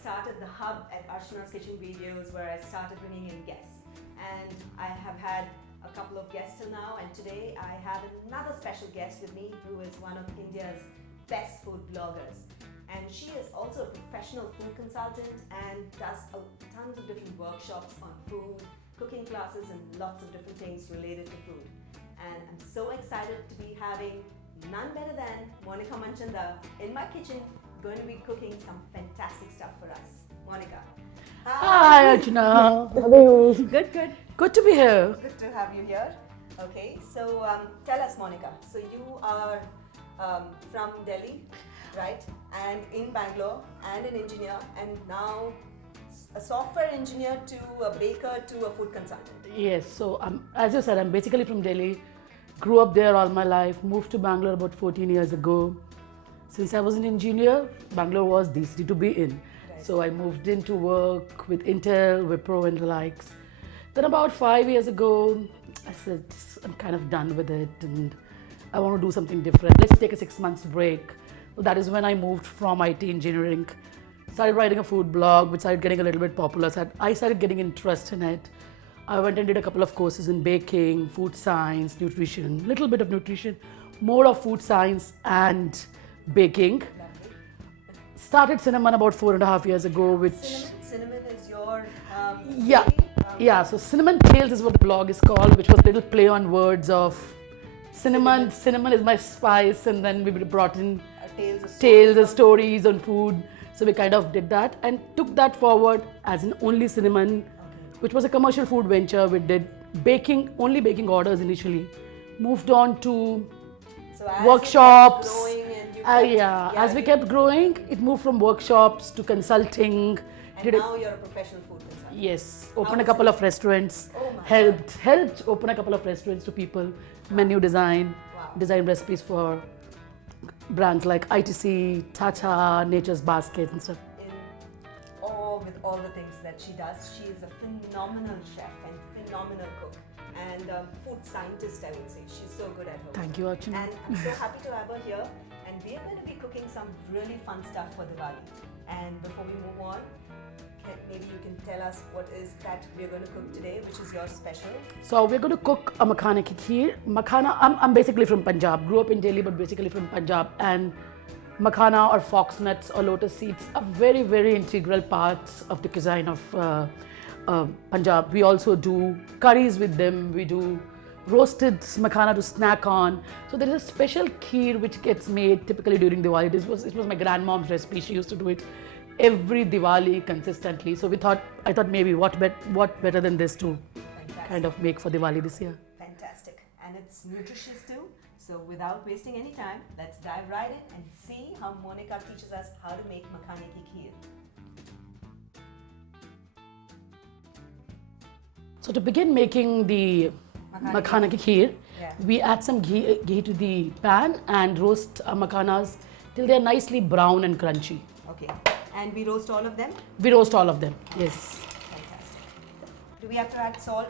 started the hub at Archana's Kitchen Videos where I started bringing in guests. And I have had a couple of guests till now, and today I have another special guest with me who is one of India's best food bloggers. And she is also a professional food consultant and does tons of different workshops on food, cooking classes and lots of different things related to food. And I'm so excited to be having none better than Monica Manchanda in my kitchen, going to be cooking some fantastic stuff for us. Monica. Hi Archana, how are you? Good. Good to be here. Good to have you here. Okay, so tell us, Monica. So you are from Delhi, right? And in Bangalore, and an engineer, and now a software engineer to a baker to a food consultant. Yes, so as you said, I'm basically from Delhi. Grew up there all my life, moved to Bangalore about 14 years ago. Since I was an engineer, Bangalore was the city to be in. Right. So I moved in to work with Intel, Wipro and the likes. Then about 5 years ago, I said, I'm kind of done with it and I want to do something different. Let's take a 6 months break. So that is when I moved from IT engineering, started writing a food blog, which started getting a little bit popular. So I started getting interest in it. I went and did a couple of courses in baking, food science, nutrition, little bit of nutrition, more of food science and baking. Started Cinnamon about 4.5 years ago, which... Cinnamon is your... Yeah, so Cinnamon Tales is what the blog is called, which was a little play on words of cinnamon. Cinnamon is my spice, and then we brought in tales of stories on food. So we kind of did that and took that forward as an only cinnamon, which was a commercial food venture. We did only baking orders initially. Moved on to workshops. As we kept growing, it moved from workshops to consulting. And now you're a professional food consultant. Yes, opened a couple of restaurants. Helped open a couple of restaurants to people. Menu design, design recipes for brands like ITC, Tata, Nature's Basket and stuff. With all the things that she does, she is a phenomenal chef and phenomenal cook and food scientist, I would say. She's so good at her work. Thank you, Archana. And I'm so happy to have her here. And we are going to be cooking some really fun stuff for Diwali. And before we move on, maybe you can tell us what is that we're going to cook today, which is your special. So we're going to cook a Makhane ki Kheer. Makhana, I'm basically from Punjab. Grew up in Delhi, but basically from Punjab. And Makhana or foxnuts or lotus seeds are very, very integral parts of the cuisine of Punjab. We also do curries with them. We do roasted makhana to snack on. So there is a special kheer which gets made typically during Diwali. It was my grandmom's recipe. She used to do it every Diwali consistently. So I thought maybe what better than this to kind of make for Diwali this year. Fantastic. And it's nutritious too. So without wasting any time, let's dive right in and see how Monica teaches us how to make Makhane ki Kheer. So to begin making the Makhane ki Kheer, we add some ghee to the pan and roast makhanas till they are nicely brown and crunchy. Okay. And we roast all of them? We roast all of them, yes. Do we have to add salt?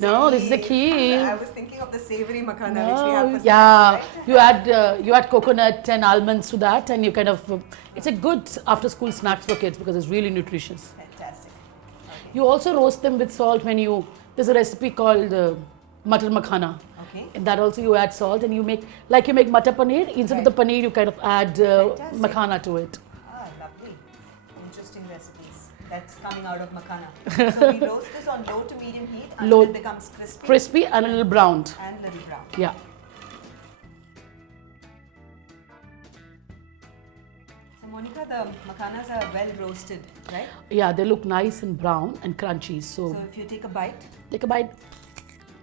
No, this is a kheer. I was thinking of the savory makhana which we have for snacks, right? you add coconut and almonds to that, and you kind of it's a good after-school snacks for kids because it's really nutritious. Fantastic. Okay. You also roast them with salt there's a recipe called Matar Makhana. Okay. And that also you add salt and you make matar paneer. Instead of the paneer, you kind of add makhana to it. Lovely. Interesting recipes. That's coming out of makhana. So we roast this on low to medium heat until it becomes crispy. Crispy and a little browned. And a little brown. Yeah. So Monica, the makhanas are well roasted, right? Yeah, they look nice and brown and crunchy. So if you take a bite.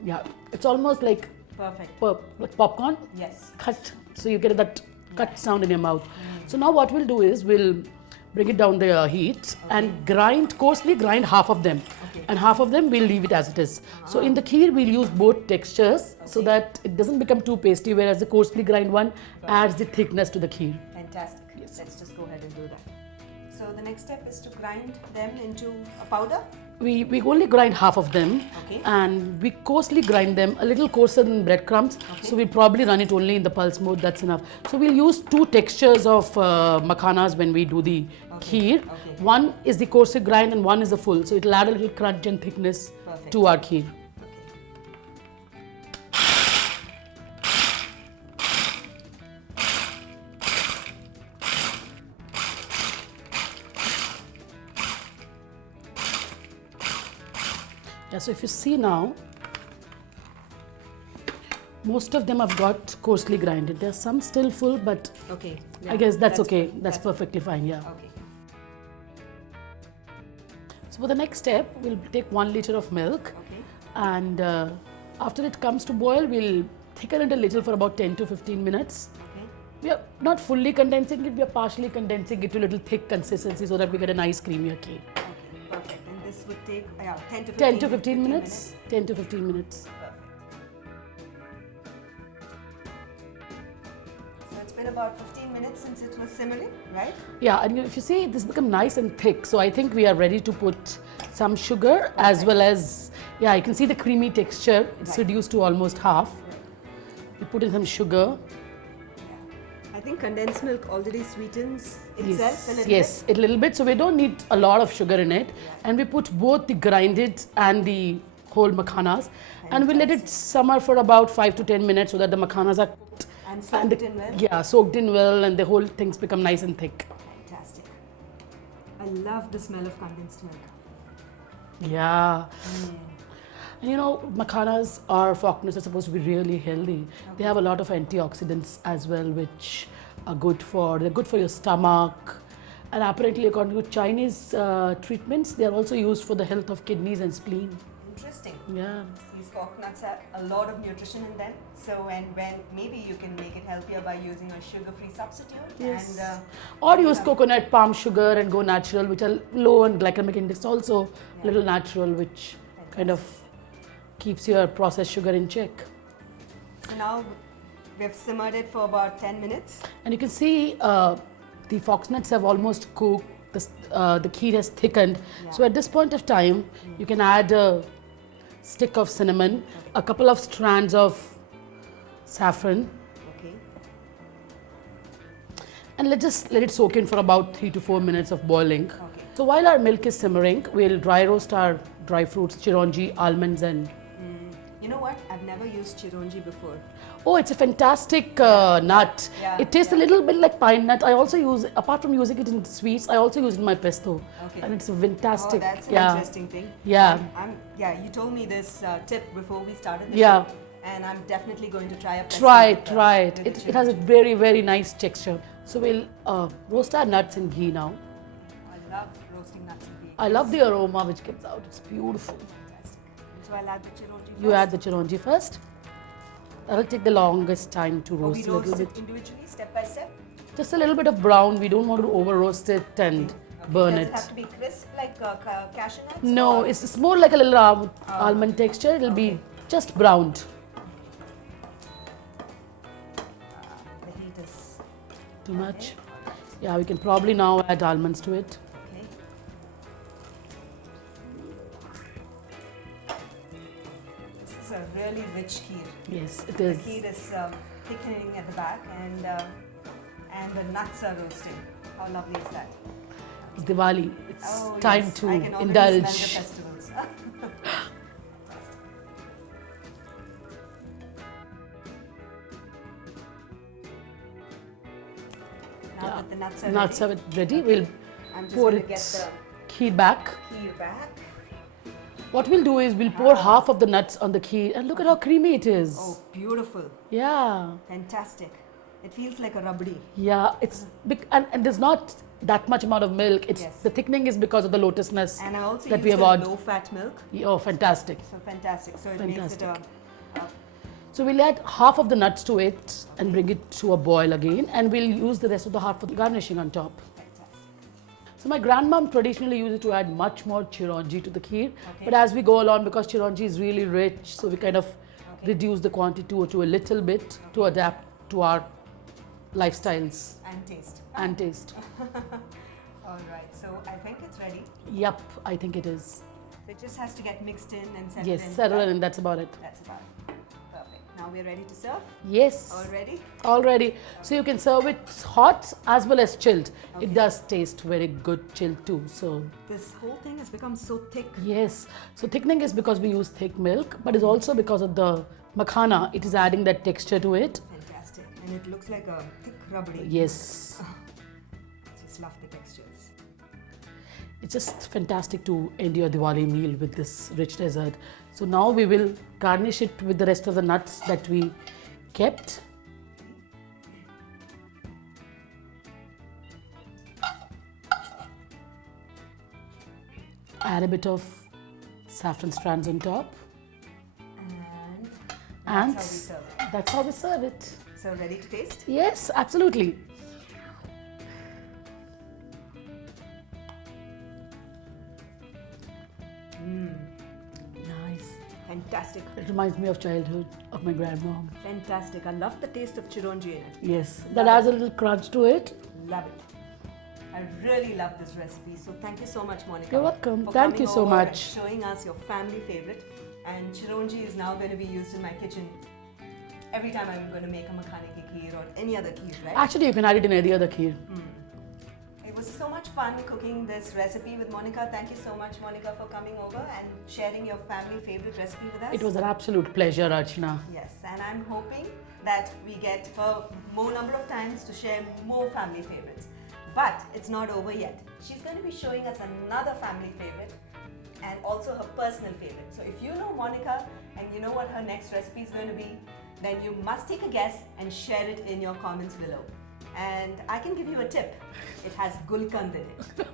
Yeah, it's almost like like popcorn. Yes. Cut. So you get that cut sound in your mouth. So now what we'll do is we'll bring it down the heat and coarsely grind half of them. And half of them we'll leave it as it is. So in the kheer we'll use both textures so that it doesn't become too pasty, whereas the coarsely grind one adds the thickness to the kheer. Fantastic. Yes. Let's just go ahead and do that. So the next step is to grind them into a powder? we only grind half of them, Okay. and we coarsely grind them, a little coarser than breadcrumbs. Okay. So we'll probably run it only in the pulse mode. That's enough. So we'll use two textures of makhanas when we do the kheer. Okay. One is the coarser grind and one is the full. So it'll add a little crunch and thickness Perfect. to our kheer. Yeah, so if you see now, most of them have got coarsely grinded. There's some still full, but Okay. I guess that's okay. good. That's perfectly fine, yeah. Okay. So for the next step, we'll take 1 liter of milk, Okay. and after it comes to boil, we'll thicken it a little for about 10 to 15 minutes. Okay. We are not fully condensing it, we are partially condensing it to a little thick consistency so that we get a nice creamier cake. Okay. Perfect. And this would take 10 to 15, 10 to 15 minutes. 10 to 15 minutes. Perfect. So it's been about 15 minutes since it was simmering, right? Yeah, and if you see, this become nice and thick. So I think we are ready to put some sugar as well as, yeah, you can see the creamy texture. It's Right. reduced to almost half. We put in some sugar. I think condensed milk already sweetens itself a little Yes, a little bit. So we don't need a lot of sugar in it. And we put both the grinded and the whole makhanas. And we let it simmer for about 5 to 10 minutes so that the makhanas are cooked. And soaked in well. Yeah, soaked in well, and the whole things become nice and thick. Fantastic. I love the smell of condensed milk. Yeah. And you know, makhanas or faulkners are supposed to be really healthy. They have a lot of antioxidants as well, which are they're good for your stomach. And apparently, according to Chinese treatments, they are also used for the health of kidneys and spleen. Interesting. Yeah. These fork nuts have a lot of nutrition in them. So, and when maybe you can make it healthier by using a sugar-free substitute. Yes. And, Or use coconut, palm sugar, and go natural, which are low in glycemic index, also a little natural, which kind of keeps your processed sugar in check. So now we've simmered it for about 10 minutes. And you can see the foxnuts have almost cooked. The kheer has thickened. So at this point of time, you can add a stick of cinnamon, a couple of strands of saffron, Okay. and let it soak in for about 3 to 4 minutes of boiling. Okay. So while our milk is simmering, we'll dry roast our dry fruits, chironji, almonds, and You know what? I've never used Chironji before. oh, it's a fantastic nut. Yeah, It tastes a little bit like pine nut. I also use, apart from using it in sweets, I also use it in my pesto. Okay. And it's a fantastic. Oh, that's an interesting thing. Yeah. Yeah, you told me this tip before we started the Yeah. show, and I'm definitely going to try a pesto Try with it, the- try it. with the It has a very, very nice texture. So we'll roast our nuts in ghee now. I love roasting nuts and ghee. I love the aroma which comes out. It's beautiful. Fantastic. So I'll add the Chironji You first. add the chironji first. That'll take the longest time to Or we roast a little roast bit. it individually, step by step. Just a little bit of brown. We don't want to over roast it and burn Does it. it have to be crisp like cashew nuts? No, or- it's more like a little almond texture. It'll be just browned. The heat is Too much. Yeah, we can probably now add almonds to it. okay. This is a really rich kheer. Yes, it The is. kheer is thickening at the back, and the nuts are roasting. How lovely is that? It's Diwali. It's Oh, time yes, to I can already indulge. smell the festivals. Now Yeah. that the nuts are Nuts ready, are ready. We'll I'm just pour going to it get kheer back. the kheer back. What we'll do is we'll pour half of the nuts on the kheer, and look at how creamy it is. Oh, beautiful. Yeah, Fantastic. It feels like a rabdi. yeah. It's and there's not that much amount of milk. It's Yes. the thickening is because of the lotus nuts And I also that used we have a added. low-fat milk. Oh, fantastic. So fantastic. So it makes it So we'll add half of the nuts to it and bring it to a boil again, and we'll use the rest of the half for the garnishing on top. fantastic. So my grandmom traditionally used to add much more chironji to the kheer, Okay. but as we go along, because chironji is really rich, so we kind of reduce the quantity to a little bit to adapt to our lifestyles And taste. and taste. All right. So I think it's ready. Yep, I think it is. So it just has to get mixed in and settled Yes, in. settle right? in, that's about it. That's about it. Perfect. Now we're ready to serve. Yes. All ready? Already. So you can serve it hot as well as chilled. Okay. It does taste very good chilled too. So This whole thing has become so thick. yes. So thickening is because we use thick milk, but it's also because of the makhana. It is adding that texture to it. Fantastic. And it looks like a thick rubbery. Yes. Just love the textures. It's just fantastic to end your Diwali meal with this rich dessert. So now we will garnish it with the rest of the nuts that we kept. Add a bit of saffron strands on top. And And that's how we serve it. that's how we serve it. So ready to taste? Yes, absolutely. Nice. Fantastic. It reminds me of childhood, of my grandmom. Fantastic. I love the taste of Chironji in it. Yes, that adds a little crunch to it. Love it. I really love this recipe. So thank you so much, Monica. You're welcome. for Thank coming you so over and much. showing us your family favorite. And Chironji is now going to be used in my kitchen every time I'm going to make a makhane ki kheer or any other kheer, right? Actually, you can add it in any other kheer. It was so much fun cooking this recipe with Monica. Thank you so much, Monica, for coming over and sharing your family favorite recipe with us. It was an absolute pleasure, Archana. Yes, and I'm hoping that we get her more number of times to share more family favorites. But it's not over yet. She's going to be showing us another family favorite and also her personal favorite. So if you know Monica and you know what her next recipe is going to be, then you must take a guess and share it in your comments below. And I can give you a tip. It has gulkand in it.